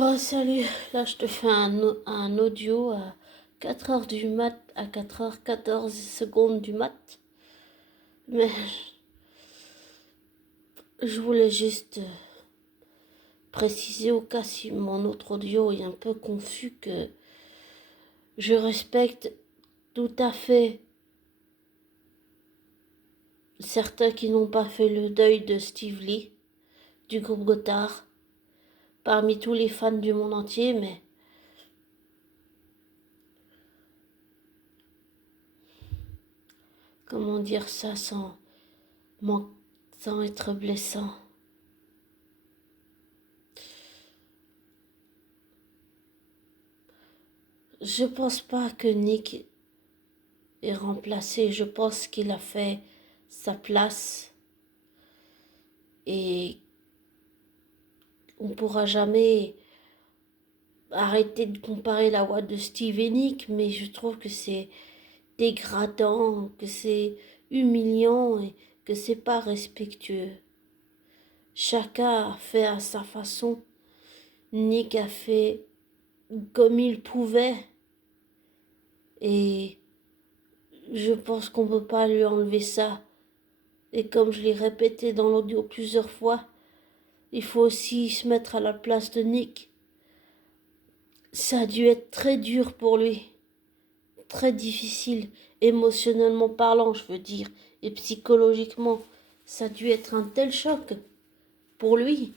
Oh salut, là je te fais un audio à 4 heures du mat, à 4h14 du mat. Mais je voulais juste préciser au cas si mon autre audio est un peu confus que je respecte tout à fait certains qui n'ont pas fait le deuil de Steve Lee, du groupe Gotthard, parmi tous les fans du monde entier, mais comment dire ça sans être blessant. Je pense pas que Nick est remplacé. Je pense qu'il a fait sa place et on pourra jamais arrêter de comparer la voix de Steve et Nick, mais je trouve que c'est dégradant, que c'est humiliant et que c'est pas respectueux. Chacun a fait à sa façon. Nick a fait comme il pouvait et je pense qu'on peut pas lui enlever ça. Et comme je l'ai répété dans l'audio plusieurs fois, il faut aussi se mettre à la place de Nick. Ça a dû être très dur pour lui, très difficile, émotionnellement parlant, je veux dire, et psychologiquement. Ça a dû être un tel choc pour lui.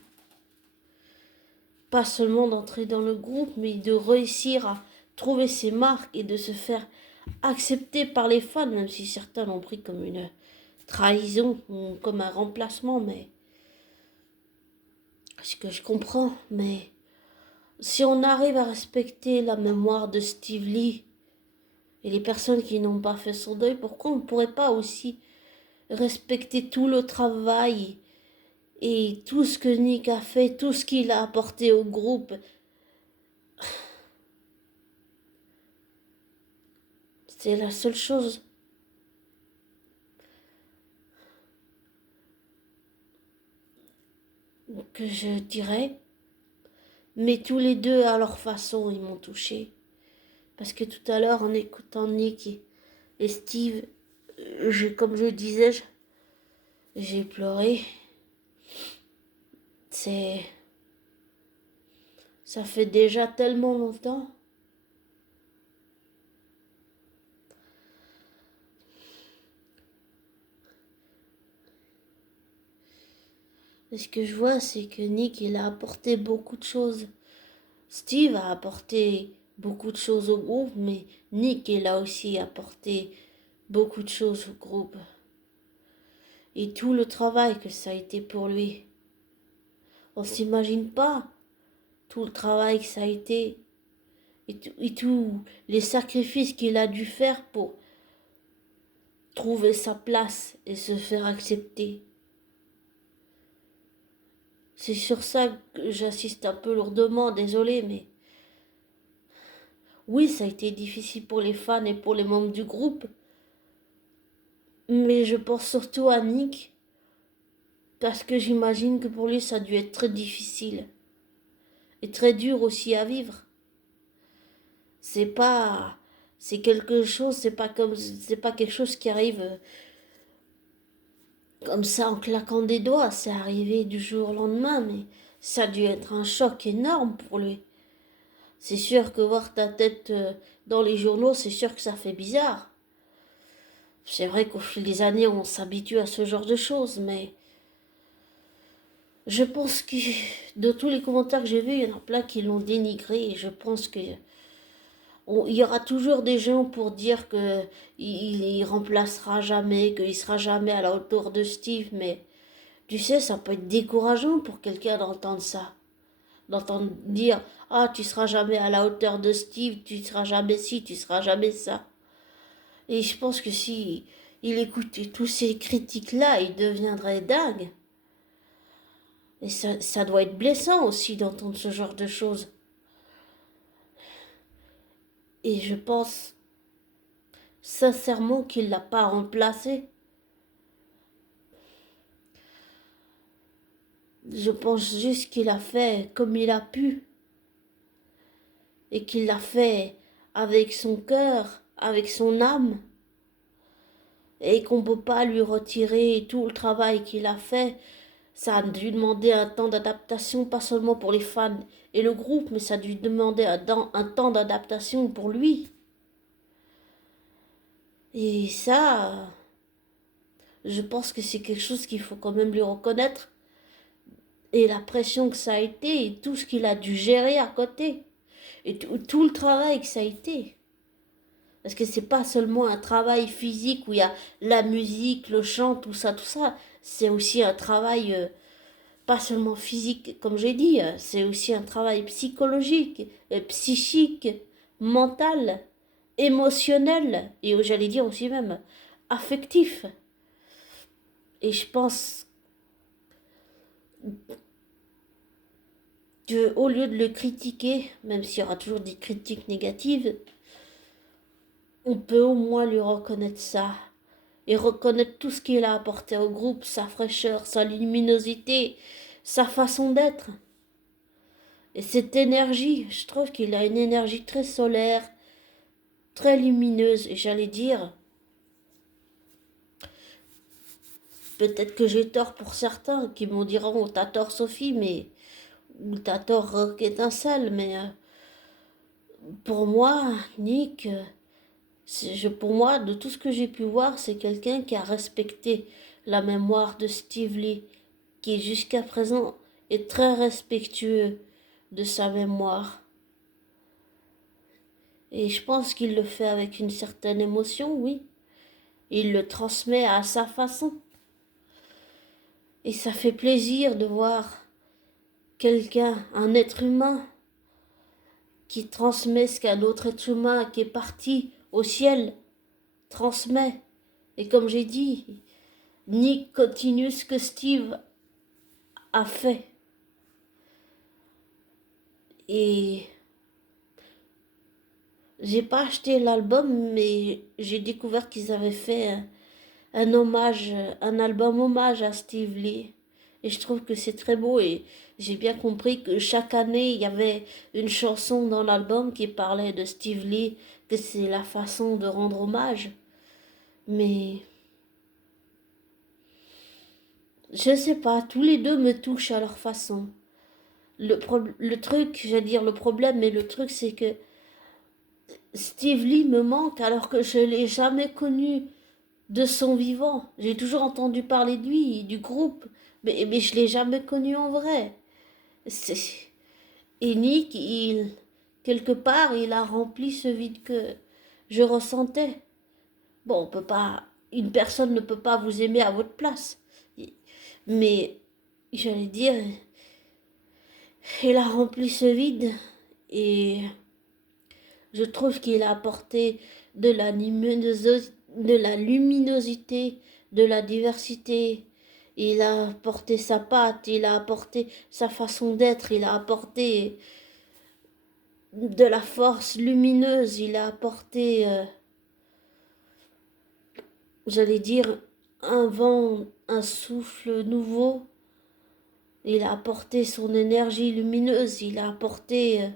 Pas seulement d'entrer dans le groupe, mais de réussir à trouver ses marques et de se faire accepter par les fans, même si certains l'ont pris comme une trahison ou comme un remplacement, mais ce que je comprends, mais si on arrive à respecter la mémoire de Steve Lee et les personnes qui n'ont pas fait son deuil, pourquoi on ne pourrait pas aussi respecter tout le travail et tout ce que Nick a fait, tout ce qu'il a apporté au groupe? C'est la seule chose que je dirais. Mais tous les deux, à leur façon, ils m'ont touché. Parce que tout à l'heure, en écoutant Nick et Steve, comme je disais, j'ai pleuré. C'est... Ça fait déjà tellement longtemps. Et ce que je vois, c'est que Nick, il a apporté beaucoup de choses. Steve a apporté beaucoup de choses au groupe, mais Nick, il a aussi apporté beaucoup de choses au groupe. Et tout le travail que ça a été pour lui. On s'imagine pas tout le travail que ça a été et tous les sacrifices qu'il a dû faire pour trouver sa place et se faire accepter. C'est sur ça que j'insiste un peu lourdement, désolé, mais oui, ça a été difficile pour les fans et pour les membres du groupe, mais je pense surtout à Nick, parce que j'imagine que pour lui ça a dû être très difficile et très dur aussi à vivre. C'est pas, c'est quelque chose, c'est pas quelque chose qui arrive comme ça en claquant des doigts. C'est arrivé du jour au lendemain, mais ça a dû être un choc énorme pour lui. C'est sûr que voir ta tête dans les journaux, c'est sûr que ça fait bizarre. C'est vrai qu'au fil des années, on s'habitue à ce genre de choses, mais je pense que de tous les commentaires que j'ai vus, il y en a plein qui l'ont dénigré et je pense que il y aura toujours des gens pour dire que il remplacera jamais, qu'il sera jamais à la hauteur de Steve, mais tu sais, ça peut être décourageant pour quelqu'un d'entendre ça, d'entendre dire ah tu seras jamais à la hauteur de Steve, tu seras jamais ci, tu seras jamais ça. Et je pense que si il écoutait tous ces critiques-là, il deviendrait dingue. Et ça doit être blessant aussi d'entendre ce genre de choses. Et je pense sincèrement qu'il ne l'a pas remplacé. Je pense juste qu'il a fait comme il a pu. et qu'il l'a fait avec son cœur, avec son âme, et qu'on ne peut pas lui retirer tout le travail qu'il a fait. Ça a dû demander un temps d'adaptation, pas seulement pour les fans et le groupe, mais ça a dû demander un temps d'adaptation pour lui. Et ça, je pense que c'est quelque chose qu'il faut quand même lui reconnaître. Et la pression que ça a été, et tout ce qu'il a dû gérer à côté, et tout le travail que ça a été. Parce que c'est pas seulement un travail physique où il y a la musique, le chant, tout ça, tout ça. C'est aussi un travail pas seulement physique, comme j'ai dit, c'est aussi un travail psychologique, psychique, mental, émotionnel, et j'allais dire aussi même affectif. Et je pense que au lieu de le critiquer, même s'il y aura toujours des critiques négatives, on peut au moins lui reconnaître ça. Et reconnaître tout ce qu'il a apporté au groupe, sa fraîcheur, sa luminosité, sa façon d'être. Et cette énergie, je trouve qu'il a une énergie très solaire, très lumineuse. Et j'allais dire, peut-être que j'ai tort pour certains qui me diront, oh, t'as tort Sophie, mais ou t'as tort Rock Étincelle, mais pour moi, Nick, pour moi, de tout ce que j'ai pu voir, c'est quelqu'un qui a respecté la mémoire de Steve Lee, qui jusqu'à présent est très respectueux de sa mémoire. Et je pense qu'il le fait avec une certaine émotion, oui. Il le transmet à sa façon. Et ça fait plaisir de voir quelqu'un, un être humain, qui transmet ce qu'un autre être humain qui est parti au ciel transmet. Et comme j'ai dit, Nick continue ce que Steve a fait. Et j'ai pas acheté l'album, mais j'ai découvert qu'ils avaient fait un hommage, un album hommage à Steve Lee. Et je trouve que c'est très beau et j'ai bien compris que chaque année, il y avait une chanson dans l'album qui parlait de Steve Lee, que c'est la façon de rendre hommage. Mais je sais pas, tous les deux me touchent à leur façon. Le truc, j'allais dire le problème, mais le truc c'est que Steve Lee me manque alors que je l'ai jamais connu de son vivant. J'ai toujours entendu parler de lui, du groupe, mais je l'ai jamais connu en vrai. C'est- Et Nick, quelque part, il a rempli ce vide que je ressentais. Bon, on peut pas, une personne ne peut pas vous aimer à votre place. Mais, j'allais dire, il a rempli ce vide et je trouve qu'il a apporté de la luminosité, de la diversité. Il a apporté sa patte, il a apporté sa façon d'être, il a apporté de la force lumineuse, il a apporté, j'allais dire, un vent, un souffle nouveau. Il a apporté son énergie lumineuse, il a apporté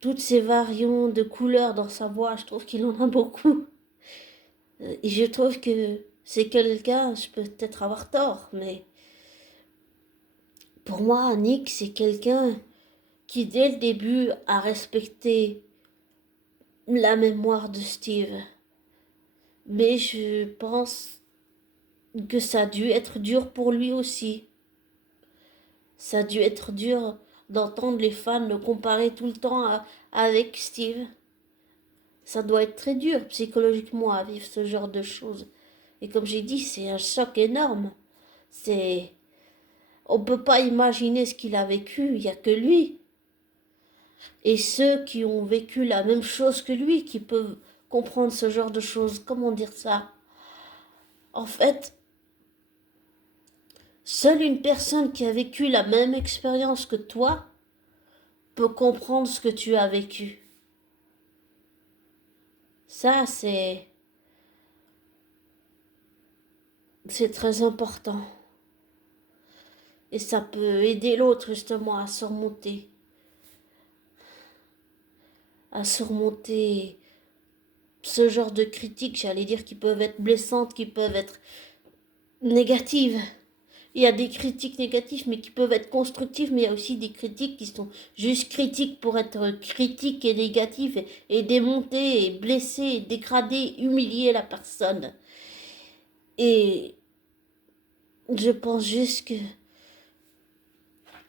toutes ces variantes de couleurs dans sa voix. Je trouve qu'il en a beaucoup. Et je trouve que c'est quelqu'un, je peux peut-être avoir tort, mais pour moi, Nick, c'est quelqu'un qui, dès le début, a respecté la mémoire de Steve. Mais je pense que ça a dû être dur pour lui aussi. Ça a dû être dur d'entendre les fans le comparer tout le temps avec Steve. Ça doit être très dur psychologiquement à vivre ce genre de choses. Et comme j'ai dit, c'est un choc énorme. C'est On ne peut pas imaginer ce qu'il a vécu, il n'y a que lui. Et ceux qui ont vécu la même chose que lui, qui peuvent comprendre ce genre de choses, comment dire ça? En fait, seule une personne qui a vécu la même expérience que toi peut comprendre ce que tu as vécu. Ça, c'est très important. Et ça peut aider l'autre justement à surmonter. à surmonter ce genre de critiques, j'allais dire, qui peuvent être blessantes, qui peuvent être négatives. Il y a des critiques négatives, mais qui peuvent être constructives, mais il y a aussi des critiques qui sont juste critiques pour être critiques et négatives, et démonter, et blesser, et dégrader, humilier la personne. Et je pense juste que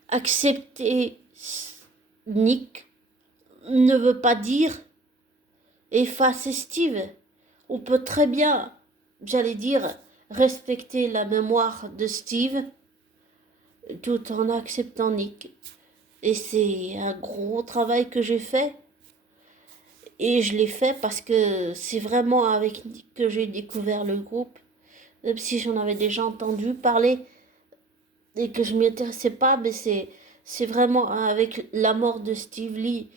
accepter Nick ne veut pas dire effacer Steve. On peut très bien, j'allais dire, respecter la mémoire de Steve tout en acceptant Nick. Et c'est un gros travail que j'ai fait. Et je l'ai fait parce que c'est vraiment avec Nick que j'ai découvert le groupe. Même si j'en avais déjà entendu parler et que je m'y intéressais pas, mais c'est vraiment avec la mort de Steve Lee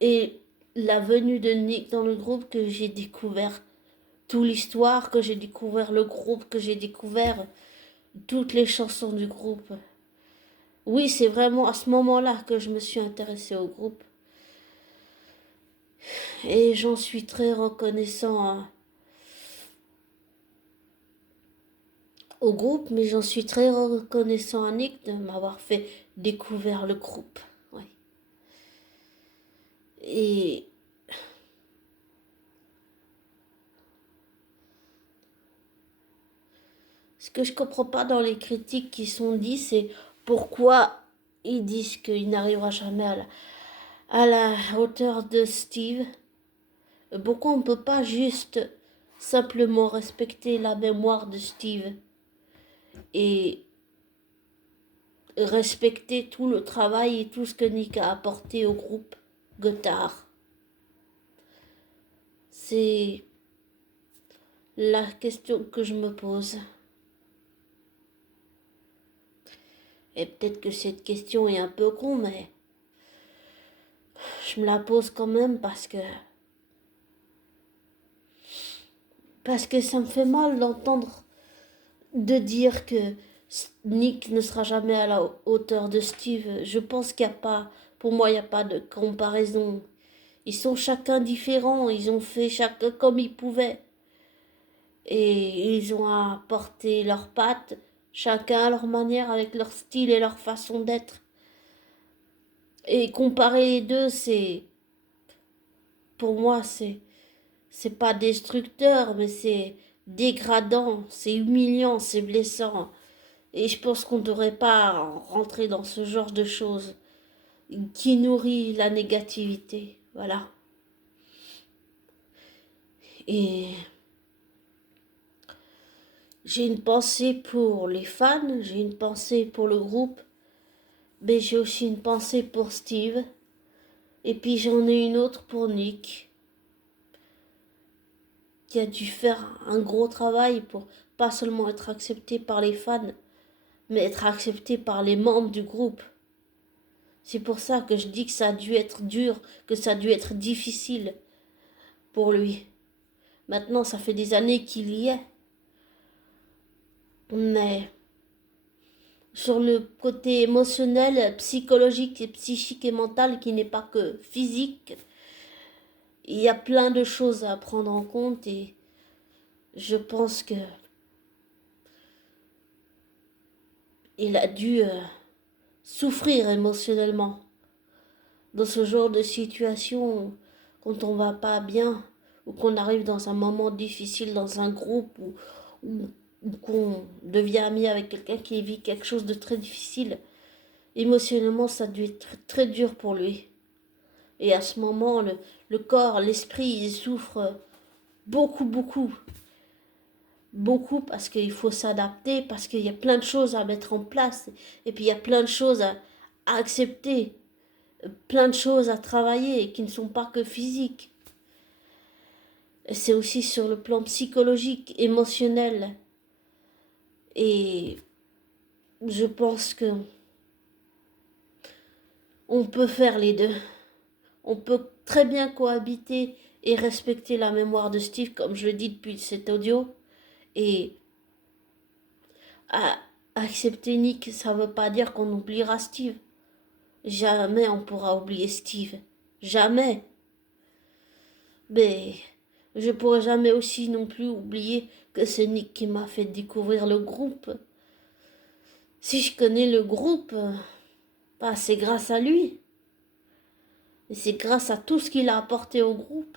et la venue de Nick dans le groupe que j'ai découvert toute l'histoire, que j'ai découvert le groupe, que j'ai découvert toutes les chansons du groupe. Oui, c'est vraiment à ce moment-là que je me suis intéressée au groupe. Et j'en suis très reconnaissant au groupe, mais j'en suis très reconnaissant à Nick de m'avoir fait découvrir le groupe. Ouais. Et ce que je comprends pas dans les critiques qui sont dites, c'est pourquoi ils disent qu'il n'arrivera jamais à la hauteur de Steve. Pourquoi on ne peut pas juste simplement respecter la mémoire de Steve et respecter tout le travail et tout ce que Nick a apporté au groupe Gothard. C'est la question que je me pose. Et peut-être que cette question est un peu con, mais je me la pose quand même parce que ça me fait mal d'entendre de dire que Nick ne sera jamais à la hauteur de Steve. Je pense qu'il n'y a pas, pour moi, il n'y a pas de comparaison. Ils sont chacun différents, ils ont fait chacun comme ils pouvaient. Et ils ont apporté leurs pattes, chacun à leur manière, avec leur style et leur façon d'être. Et comparer les deux, pour moi, c'est pas destructeur, mais c'est dégradant, c'est humiliant, c'est blessant. Et je pense qu'on ne devrait pas rentrer dans ce genre de choses qui nourrit la négativité. Voilà. Et j'ai une pensée pour les fans, j'ai une pensée pour le groupe, mais j'ai aussi une pensée pour Steve. Et puis j'en ai une autre pour Nick, qui a dû faire un gros travail pour pas seulement être accepté par les fans, mais être accepté par les membres du groupe. C'est pour ça que je dis que ça a dû être dur, que ça a dû être difficile pour lui. Maintenant, ça fait des années qu'il y est. Mais sur le côté émotionnel, psychologique et psychique et mental qui n'est pas que physique, il y a plein de choses à prendre en compte et je pense que il a dû souffrir émotionnellement dans ce genre de situation quand on va pas bien ou qu'on arrive dans un moment difficile dans un groupe ou qu'on devient ami avec quelqu'un qui vit quelque chose de très difficile. Émotionnellement, ça a dû être très dur pour lui. Et à ce moment, le corps, l'esprit, il souffre beaucoup, beaucoup. Beaucoup parce qu'il faut s'adapter, parce qu'il y a plein de choses à mettre en place. Et puis il y a plein de choses à accepter, plein de choses à travailler qui ne sont pas que physiques. C'est aussi sur le plan psychologique, émotionnel. Et je pense que on peut faire les deux. On peut très bien cohabiter et respecter la mémoire de Steve, comme je le dis depuis cet audio. Et à accepter Nick, ça ne veut pas dire qu'on oubliera Steve. Jamais on pourra oublier Steve. Jamais. Mais je pourrais jamais aussi non plus oublier que c'est Nick qui m'a fait découvrir le groupe. Si je connais le groupe, bah, c'est grâce à lui. Et c'est grâce à tout ce qu'il a apporté au groupe.